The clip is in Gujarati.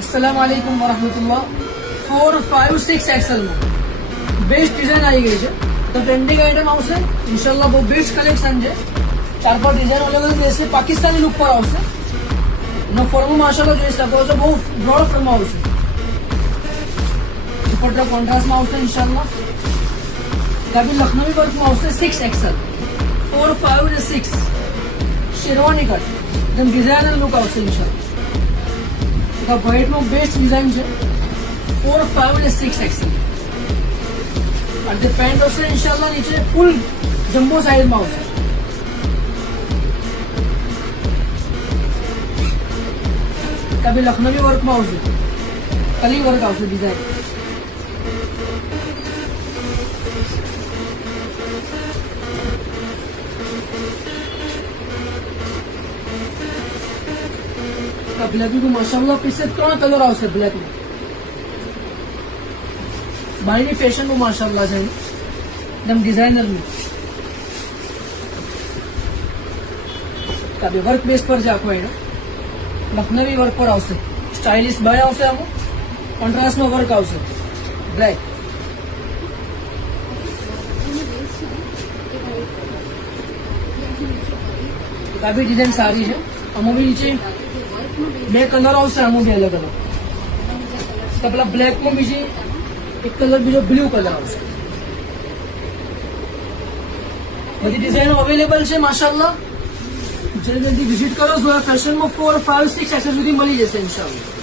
अस्सलाम वालेकुम वरहमतुल्लाह 4, 5, 6 एक्सेल में बेस्ट डिजाइन आई गई है तो ट्रेंडिंग आइटम આવશે ઇન્શાલ્લાહ બહુ બેસ્ટ કલેક્શન છે 4-5 ડિઝાઇન અલગ અલગ રહેશે પાકિસ્તાની લુક પર આવશે નો ફોર્મ માશાલ્લાહ જોઈ શકો છો બહુ બ્રોડ ફોર્મ આવશે દુપટ્ટા કોન્ટ્રાસ્ટમાં આવશે ઇન્શાલ્લાહ કાબી લખનવી વર્કમાં આવશે 6 एक्सेल 4, 5 અને 6 શેરવાની કટ એકદમ ડિઝાઇનર લુક આવશે ઇન્શાલ્લાહ व्हाइट में बेस्ट डिजाइन है 4, 5 અને 6 एक्सेल और જે પેન્ટ હશે ઇન્શાલ્લાહ નીચે ફૂલ જમ્બો સાઈઝ માં આવશે કભી લખનવી વર્ક માં આવશે કલી વર્ક આવશે ડિઝાઇન ब्लैक में माशाल्लाह पीछे 3 कलर આવશે બ્લેક में બાયની ફેશન में माशाल्लाह છે एकदम डिजाइनर में કાબી વર્ક બેસ પર છે આખો એનો લખનવી વર્ક પર આવશે સ્ટાઇલિશ બાય આવશે આમાં કોન્ટ્રાસ્ટ માં વર્ક આવશે બ્લેક કાબી ડિઝાઇન સારી છે આમાં બી નીચે બે કલર આવશે આમાં બી અલગ અલગ તો પેલા બ્લેક માં બીજી એક કલર બીજો બ્લુ કલર આવશે બધી ડિઝાઇનો અવેલેબલ છે માશાલ્લાહ જલ્દી વિઝિટ કરો ફેશનમાં 4, 5, 6 एक्सेल સુધી મળી જશે ઇન્શાલ્લાહ